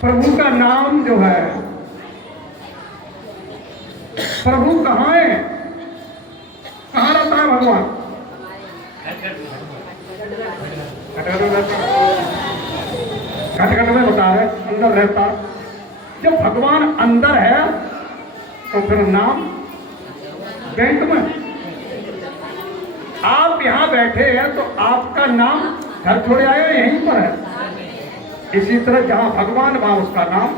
प्रभु का नाम जो है, प्रभु कहाँ है, कहाँ रहता है भगवान? घट में बता रहे अंदर रहता। जब भगवान अंदर है तो फिर नाम बैंक में। आप यहाँ बैठे हैं तो आपका नाम घर छोड़े आए यहीं पर है। इसी तरह जहाँ भगवान वहाँ उसका नाम,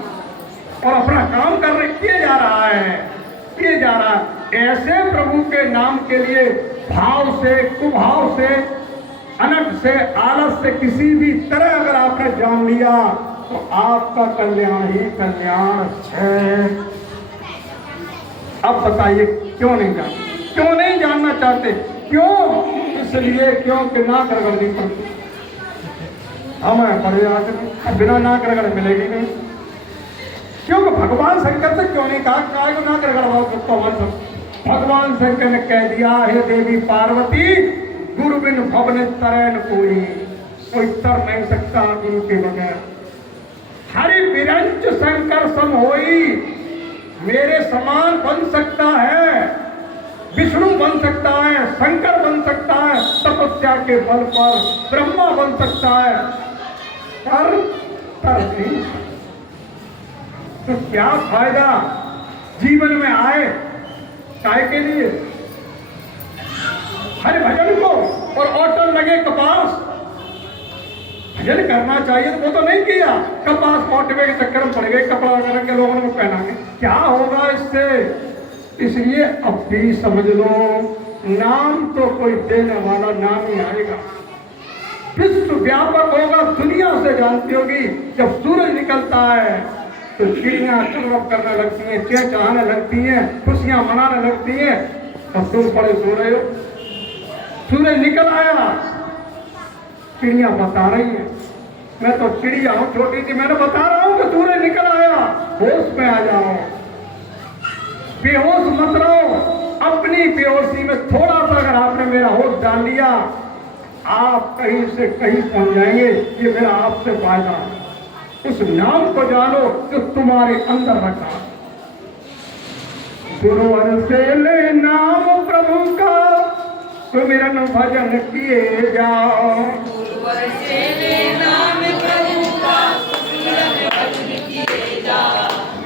और अपना काम कर रहे किए जा रहा है, किए जा रहा है। ऐसे प्रभु के नाम के लिए भाव से, कुभाव से, अनट से, आलस से, किसी भी तरह अगर आपने जान लिया तो आपका कल्याण ही कल्याण है। अब बताइए क्यों नहीं जानते, क्यों नहीं जानना चाहते? क्यों? इसलिए क्योंकि नाक रगड़नी पड़ती। हमें पड़े आकर बिना नाक रगड़ मिलेगी नहीं। क्योंकि भगवान शंकर से क्यों नहीं कहा काय को नाक रगड़वाओ? भगवान शंकर ने कह दिया, हे देवी पार्वती, गुरु बिन भवन तरैन कोई तर नहीं सकता गुरु के बगैर। हरि विरंच शंकर सम होई, मेरे समान बन सकता है, विष्णु बन सकता है, शंकर बन सकता है, तपस्या के बल पर ब्रह्मा बन सकता है, पर नहीं। तो क्या फायदा जीवन में आए? काय के लिए? हरि भजन को और ऑटल लगे कपास। भजन करना चाहिए तो वो तो नहीं किया, कपास मोटवे के चक्कर में पड़ गए, कपड़ा करके लोगों ने पहना के क्या होगा इससे? इसलिए अब भी समझ लो, नाम तो कोई देने वाला नाम ही आएगा। विश्व व्यापक होगा, दुनिया से जानती होगी। जब सूरज निकलता है तो चिड़ियां कलरव करने लगती हैं, चहचहाने लगती हैं, खुशियां मनाने लगती हैं। तो तुम पड़े सो रहे हो, सूरज निकल आया, चिड़ियां बता रही है। मैं तो चिड़िया हूँ, छोटी थी, मैंने बता रहा हूँ कि सूरज निकल आया, होश में आ जाओ, बेहोश मत रहो। अपनी बेहोशी में थोड़ा सा अगर आपने मेरा होश डाल लिया, आप कहीं से कहीं पहुंच जाएंगे। ये मेरा आपसे फायदा है। उस नाम को जानो जो तुम्हारे अंदर रखा। गुरुवर से ले नाम प्रभु का, सुमिरन भजन किए जाओ। गुरुवर से ले नाम प्रभु का, सुमिरन भजन किए जाओ।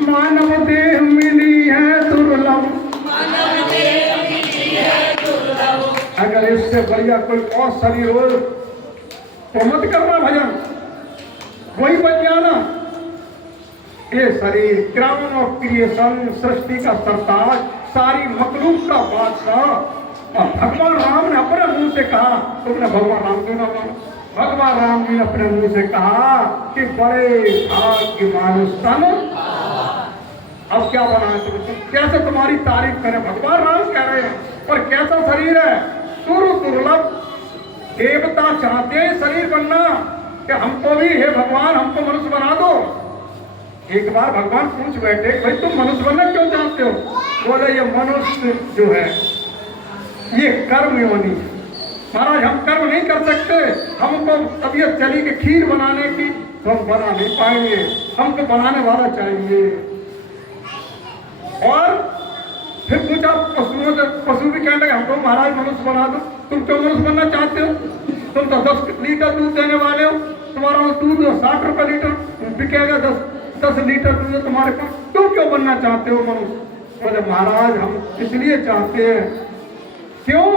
मानव देह मिली है दुर्लभ, मानव देह मिली है दुर्लभ। अगर इससे बढ़िया कोई और शरीर हो तो मत करना भजन, वही बन जाना। ये शरीर क्राउन ऑफ क्रिएशन, सृष्टि का सरताज, सारी मखलूक का बादशाह। और भगवान राम ने अपने मुंह से कहा, तुमने भगवान राम क्यों ना माना? भगवान राम जी ने अपने मुंह से कहा कि बड़े भाग्य मानुष तन। अब क्या बना है तुम? कैसे तुम्हारी तारीफ करें? भगवान राम कह रहे हैं, पर कैसा शरीर है? दुर्लभ। देवता चाहते हैं शरीर बनना कि हमको भी, हे भगवान हमको मनुष्य बना दो। एक बार भगवान पूछ बैठे, भाई तुम मनुष्य बनना क्यों चाहते हो? बोले ये मनुष्य जो है ये कर्म योनि। महाराज हम कर्म नहीं कर सकते, हमको तबीयत चली कि खीर बनाने की, तो हम बना नहीं पाएंगे, हमको बनाने वाला चाहिए। और फिर पूछा पशुओं से, पशु भी कहने लगे हमको महाराज मनुष्य बना दो। तुम क्यों मनुष्य बनना चाहते हो? तुम तो 10 लीटर दूध देने वाले हो, तुम्हारा दूध 60 रुपए लीटर बिकेगा, 10 लीटर दूध तुम्हारे पास, तुम क्यों बनना चाहते हो मनुष्य? बोले महाराज हम इसलिए चाहते हैं, क्यों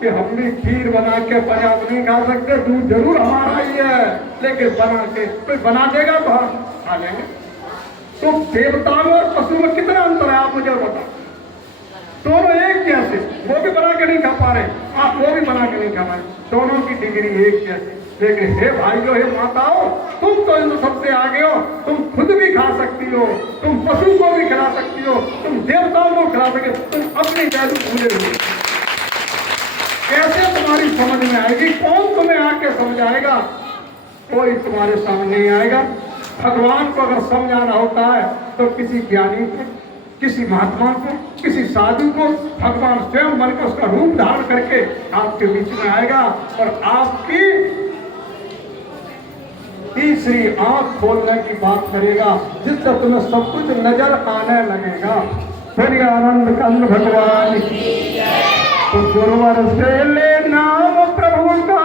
कि हम भी खीर बना के पंजाब नहीं खा सकते, दूध जरूर हमारा ही है, लेकिन बना के कोई बना देगा तो हम खा लेंगे। तो देवताओं और पशु में कितना अंतर है आप मुझे बताओ? दोनों एक जैसे, वो भी बना के नहीं खा पा रहे, आप वो भी बना के नहीं खा पाए, दोनों की डिग्री एक जैसे। लेकिन हे भाइयों, हे माताओं, तुम तो इन सबसे आगे हो। तुम खुद भी खा सकती हो, तुम पशु को भी खिला सकती हो, तुम देवताओं को खिला सकते हो। तुम अपनी वैल्यू भूले हुए, कैसे तुम्हारी समझ में आएगी? कौन तुम्हें आके समझाएगा? कोई तुम्हारे सामने नहीं आएगा। भगवान को अगर समझाना होता है तो किसी ज्ञानी को, किसी महात्मा को, किसी साधु को, भगवान स्वयं बनकर उसका रूप धारण करके आपके बीच में आएगा और आपकी तीसरी आंख खोलने की बात करेगा, जिससे तुम्हें सब कुछ नजर आने लगेगा। बोलिए आनंद कंद भगवान की। तो गुरुवर से ले नाम प्रभु का,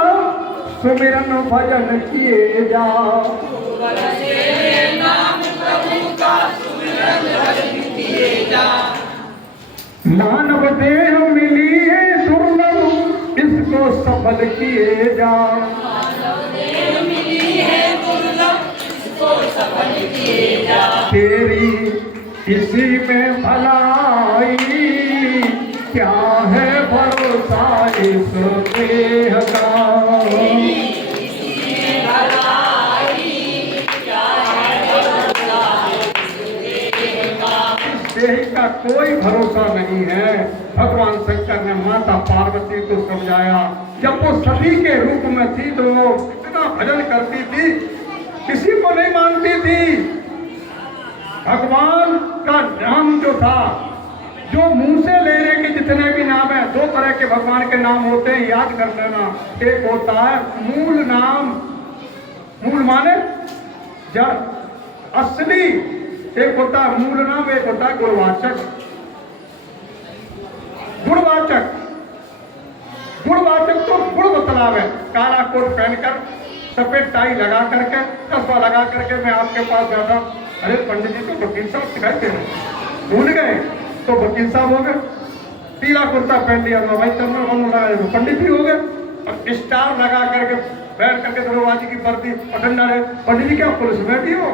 सुमिरन भजन किए जाओ। गुरुवर से ले नाम प्रभु का, सुमिरन भजन किए जाओ। मानव देह मिली है दुर्लभ, इसको सफल किए जाओ। मानव देह मिली है दुर्लभ, इसको सफल किए जाओ। तेरी इसी में भलाई, क्या है भरोसा इस देह का। देह का कोई भरोसा नहीं है। भगवान शंकर ने माता पार्वती को समझाया, जब वो सती के रूप में थी तो वो इतना भजन करती थी, किसी को नहीं मानती थी। भगवान का नाम जो था, जो मुंह से लेने के जितने भी नाम है, दो तरह के भगवान के नाम होते हैं, याद कर लेना। एक होता है मूल नाम, मूल माने जड़ असली, एक होता है मूल नाम, एक होता है गुणवाचक। गुणवाचक, गुणवाचक तो गुण बतलावे। काला कोट पहनकर, सफेद टाई लगा करके, चश्मा लगा करके मैं आपके पास जाता, अरे पंडित जी तो वकील साहब दिखाई दे रहे, भूल गए तो वकील साहब हो गए। पीला कुर्ता पहन लिया, भाई लगाए तो पंडित भी हो गए। और स्टार लगा करके बैठ करके दरोबाजी की वर्दी और डंडा है, पंडित जी क्या पुलिस में भी हो,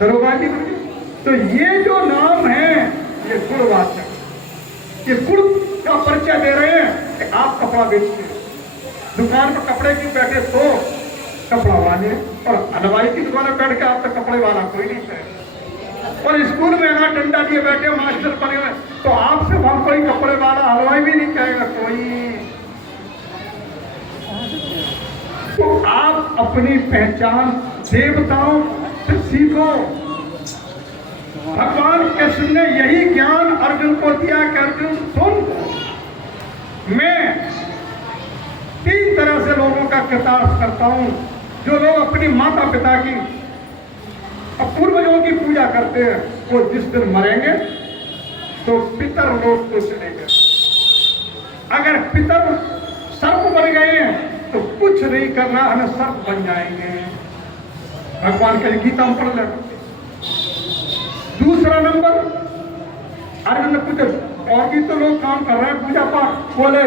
दरोबाजी। तो ये जो नाम है, ये गुणवाचक, ये गुण का परिचय दे रहे हैं कि आप कपड़ा बेचते हैं। दुकान पर कपड़े की बैठे तो कपड़ा वाले, और हलवाई की दुकान पर बैठ के आप तक कपड़े वाला कोई नहीं है। और स्कूल में अगर डंडा लिए बैठे मास्टर बने हुए, तो आपसे वहां कोई कपड़े वाला हलवाई भी नहीं कहेगा कोई। तो आप अपनी पहचान देवताओं से सीखो। भगवान कृष्ण ने यही ज्ञान अर्जुन को दिया कि अर्जुन सुन, मैं 3 तरह से लोगों का कृतार्थ करता हूं। जो लोग अपनी माता पिता की और पूर्वजों की पूजा करते हैं, वो जिस दिन मरेंगे तो पितर लोग को चले गए। अगर पितर सर्प बन गए हैं तो कुछ नहीं करना, हमें सर्प बन जाएंगे। भगवान के गीता में पढ़ लेना। दूसरा नंबर, अर्जुन ने पूछा और भी तो लोग काम कर रहे हैं पूजा पाठ, बोले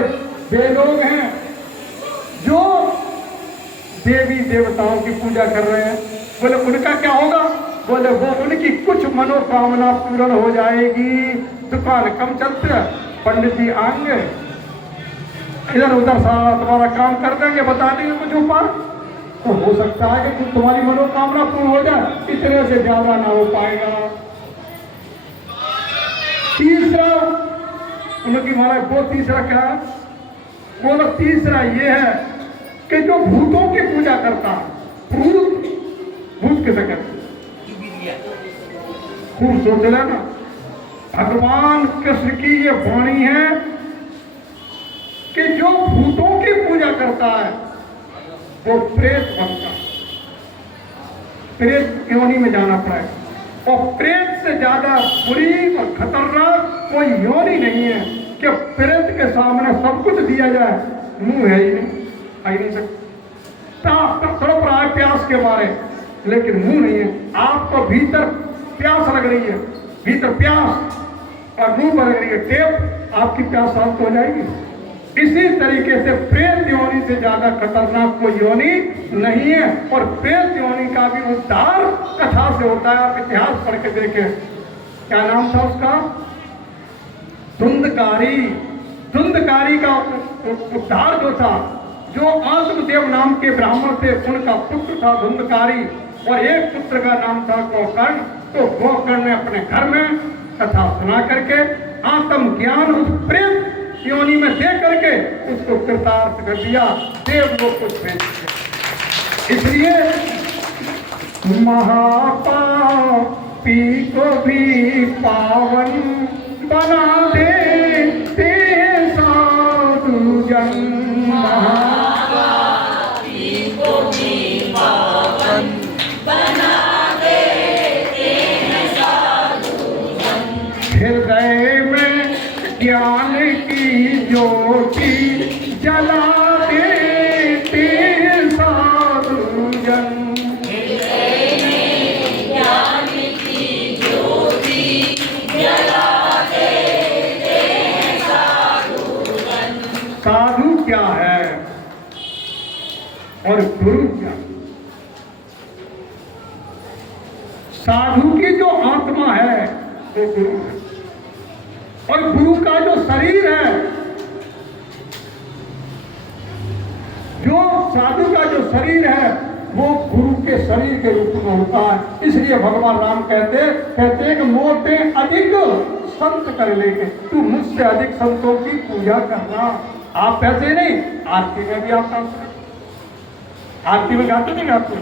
वे लोग हैं जो देवी देवताओं की पूजा कर रहे हैं। बोले उनका क्या होगा, बोले वो उनकी कुछ मनोकामना पूर्ण हो जाएगी। दुकान कम चलते हैं, पंडित जी आएंगे, इधर उधर सारा तुम्हारा काम कर देंगे, बता देंगे कुछ उपाय, तो हो सकता है कि तुम्हारी मनोकामना पूर्ण हो जाए, इतने से ज्यादा ना हो पाएगा। तीसरा उनकी महाराज, वो तीसरा क्या है, बोलो तीसरा ये है कि जो भूतों की पूजा करता है, भूत, भूत किसे कहते, खूब सोच लेना। भगवान कृष्ण की ये वाणी है कि जो भूतों की पूजा करता है वो प्रेत बनता है, प्रेत योनि में जाना पड़ेगा। और प्रेत से ज्यादा बुरी और खतरनाक कोई योनि नहीं है कि प्रेत के सामने सब कुछ दिया जाए, मुंह है ही नहीं, आ ही नहीं सकता। तड़प रहा है प्यास के मारे, लेकिन मुंह नहीं है। आपको भीतर प्यास लग रही है, भीतर प्यास, और मुंह पर लग रही है टेप, आपकी प्यास शांत हो जाएगी। इसी तरीके से प्रेत योनि से ज्यादा खतरनाक कोई योनि नहीं है। और प्रेत योनि का भी उद्धार कथा से होता है। आप इतिहास पढ़ के देखें, क्या नाम था उसका, धुंधकारी। धुंधकारी का उद्धार जो था, जो आत्मदेव नाम के ब्राह्मण थे, उनका पुत्र था धुंधकारी, और एक पुत्र का नाम था गोकर्ण। तो गोकर्ण ने अपने घर में कथा सुना करके आत्म ज्ञान उस प्रेत योनि में दे करके उसको कृतार्थ कर दिया, देव लोग कुछ भेज दिया। इसलिए महापापी को भी पावन बना देते साधु जन, महापापी को भी ज्ञान की ज्योति जला देते साधु जन। ज्ञान की ज्योति जला देते हैं साधुगण। साधु क्या है और गुरु क्या? साधु की जो आत्मा है वो गुरु है, और गुरु का जो शरीर है, जो साधु का जो शरीर है वो गुरु के शरीर के रूप में होता है। इसलिए भगवान राम कहते कि मोटे अधिक संत कर लेके, तू मुझसे अधिक संतों की पूजा करना। आप ऐसे नहीं, आरती में भी आप काम करें, आरती में गाते नहीं गाते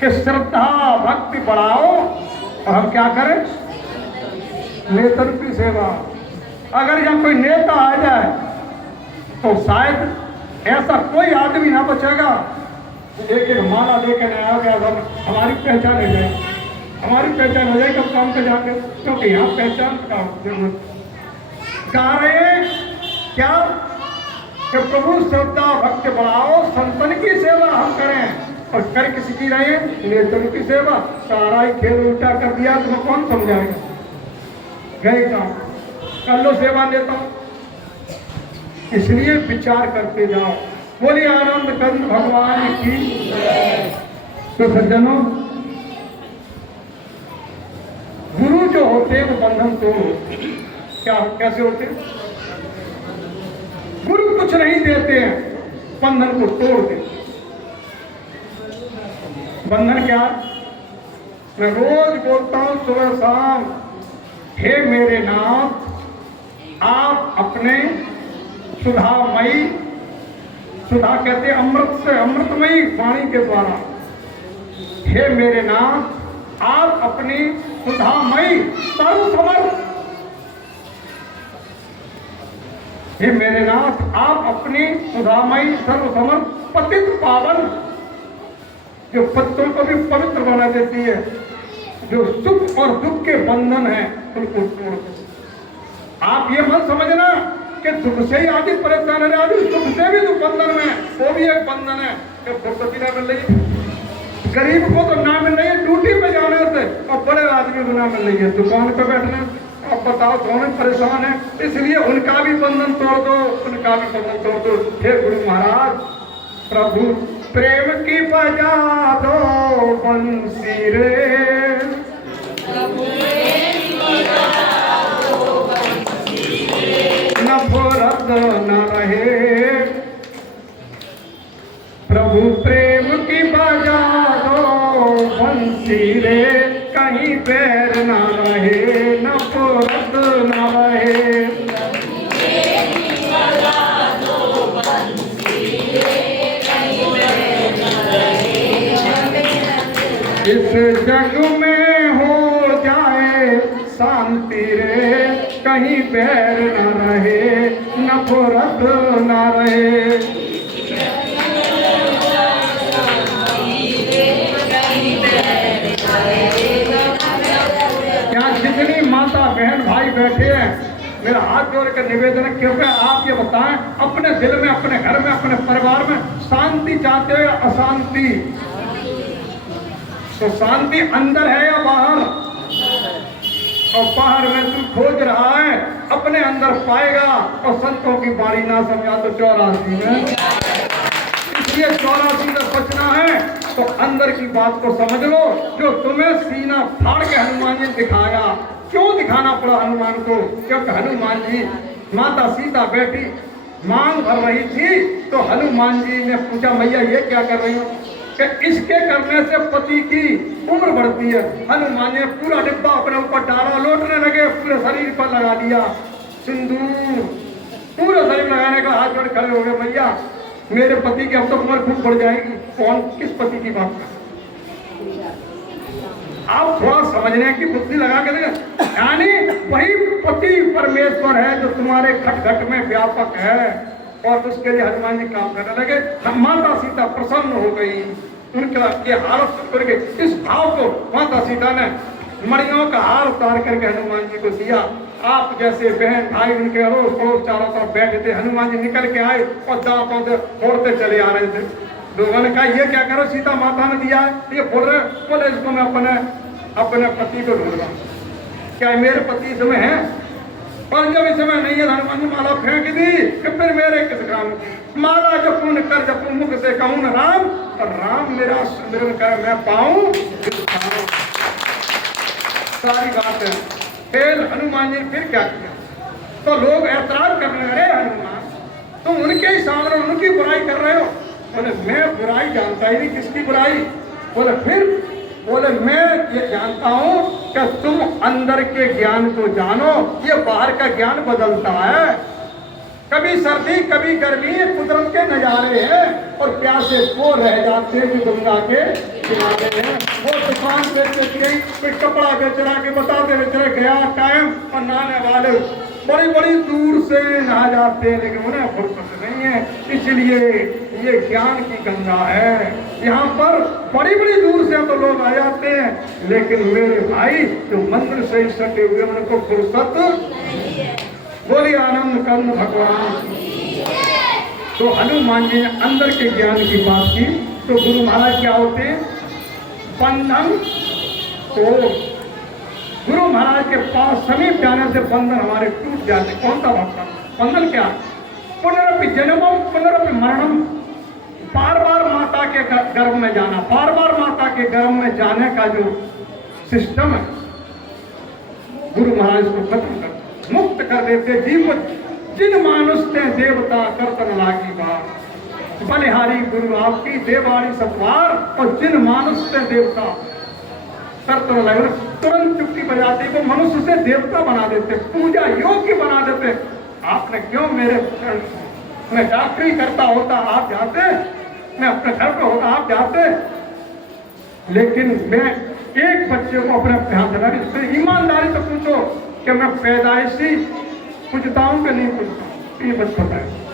कि श्रद्धा भक्ति बढ़ाओ, और हम क्या करें? नेतन की सेवा। अगर यहाँ कोई नेता आ जाए तो शायद ऐसा कोई आदमी ना बचेगा एक एक माला लेके नया गया, हमारी पहचान हो जाए, हमारी पहचान हो जाए कब काम पे जाके, क्योंकि यहाँ पहचान का जरूरत। गा रहे क्या कि प्रभु श्रद्धा भक्ति बढ़ाओ, संतन की सेवा हम करें, और कर किसी की रहे नेतन की सेवा। सारा ही खेल उल्टा कर दिया तो मैं कौन समझाएगा? गए काम कर लो, सेवा देता हूं। इसलिए विचार करते जाओ। बोलिए आनंद कंद भगवान की। तो सज्जनों, गुरु जो होते हैं वो बंधन तोड़ क्या कैसे होते हैं? गुरु कुछ नहीं देते हैं, बंधन को तोड़ देते। बंधन क्या? मैं रोज बोलता हूं सुबह शाम, हे मेरे नाथ, आप अपने सुधामयी, सुधा कहते अमृत से, अमृतमयी वाणी के द्वारा, हे मेरे नाथ, आप अपनी सुधामयी सर्वसमर्थ, हे मेरे नाथ, आप अपनी सुधामयी सर्वसमर्थ पतित पावन, जो पत्तों को भी पवित्र बना देती है, जो सुख और दुख के बंधन है उनको तोड़ दो। आप ये मत समझना कि दुख से ही आदि परेशान है, आदि सुख से भी जो बंधन में, वो भी एक बंधन है कि फुर्सत ही ना मिल रही है। गरीब को तो ना मिल रही है ड्यूटी पे जाने से, और बड़े आदमी को ना मिल रही है दुकान पे बैठने। अब बताओ कौन परेशान है? इसलिए उनका भी बंधन तोड़ दो, उनका भी बंधन तोड़ दो। हे गुरु महाराज, प्रभु प्रेम की बजा दो बंसी रे, नफरत न रहे, प्रभु प्रेम की बजा दो बंसी रे, कहीं पैर न रहे, नफरत न रहे। इस जग में हो जाए शांति रे, कहीं बैर न रहे, नफरत न रहे। यहाँ जितनी माता बहन भाई बैठे हैं, मेरा हाथ जोड़ कर निवेदन है, कृपया आप ये बताएं, अपने दिल में, अपने घर में, अपने परिवार में शांति चाहते हो या अशांति? तो शांति अंदर है या बाहर? और बाहर में तू खोज रहा है, अपने अंदर पाएगा। और संतों की बारी ना समझा तो 84 में, इसलिए 84 में बचना है तो अंदर की बात को समझ लो। जो तुम्हें सीना फाड़ के हनुमान जी दिखाया, क्यों दिखाना पड़ा हनुमान को? क्योंकि हनुमान जी, माता सीता बैठी मांग भर रही थी, तो हनुमान जी ने पूछा, मैया ये क्या कर रही हो? कि इसके करने से पति की उम्र बढ़ती है। हनुमान ने पूरा डिब्बा अपने ऊपर डाला, लौटने लगे, पूरे शरीर पर लगा दिया सिंदूर, पूरे शरीर लगाने का हाथ जोड़ खड़े हो गए, भैया मेरे पति की अब तो उम्र खूब बढ़ जाएगी। कौन, किस पति की बात कर? आप थोड़ा समझने की बुद्धि लगा के देखें, यानी वही पति परमेश्वर है जो तुम्हारे घट घट में व्यापक है, और उसके लिए हनुमान जी काम करने लगे। माता सीता प्रसन्न हो गई, उनके हालत करके इस भाव को माता सीता ने मणियों का हार उतार करके हनुमान जी को दिया। आप जैसे बहन भाई उनके अड़ोस पड़ोस चारों तरफ बैठे थे। हनुमान जी निकल के आए और दांतों से फोड़ते चले आ रहे थे। लोगों ने कहा ये क्या करो, सीता माता ने दिया है। ये बोल रहे, बोले इसको मैं अपने पति को ढूंढ रहा हूं, क्या मेरे पति इसमें है? पर जब इसमें नहीं है, हनुमान जी माला फेंक दी कि फिर मेरे किस काम की माला जपून कर जपून मुख से कहूं राम, और राम मेरा स्मरण कर मैं पाऊं। सारी बात है। फिर हनुमान जी फिर क्या किया, तो लोग ऐतराज करने लगे, हनुमान तुम उनके ही सामने उनकी बुराई कर रहे हो। बोले मैं बुराई जानता ही नहीं, किसकी बुराई? बोले फिर बोले मैं ये जानता हूं कि तुम अंदर के ज्ञान को जानो, ये बाहर का ज्ञान बदलता है। कभी सर्दी कभी गर्मी, कुदरत के नजारे हैं, और प्यासे वो रह जाते हैं जो गंगा के किनारे हैं। वो दुकान बेचते कोई कपड़ा बेच रहा के बताते बेच रहे गया टाइम, और नहाने वाले बड़ी बड़ी दूर से नहा जाते हैं, लेकिन उन्हें फुर्सत नहीं है। इसलिए ये ज्ञान की गंगा है। यहाँ पर बड़ी बड़ी दूर से तो लोग आ जाते हैं, लेकिन मेरे भाई जो मंदिर से ही सटे हुए उनको फुर्सत नहीं है। बोलिए आनंद कंद भगवान। तो हनुमान जी ने अंदर के ज्ञान की बात की। तो गुरु महाराज क्या होते हैं? बंधन। तो गुरु महाराज के पास समीप जाने से बंधन हमारे टूट जाते। कौन सा बंधन? क्या? पुनरपि जन्मम पुनरपि मरणम, बार बार माता के गर्भ में जाना, बार बार माता के गर्भ में जाने का जो सिस्टम है, गुरु महाराज को खत्म कर मुक्त कर देते। जीव जिन मानुष ने देवता करतन लागी बात, बलिहारी गुरु आपकी देवारी सतवार, और जिन मानुष ने देवता करतन लागे तुरंत चुटकी बजाते, वो मनुष्य से देवता बना देते, पूजा योग्य बना देते। आपने क्यों मेरे मैं डॉक्टरी करता होता आप जाते, मैं अपने घर पे होता आप जाते, लेकिन मैं एक बच्चे को अपने ध्यान देना, इससे ईमानदारी से पूछो कि मैं पैदाइशी पूछता हूँ कि नहीं पूछता हूँ, ये बस पता है।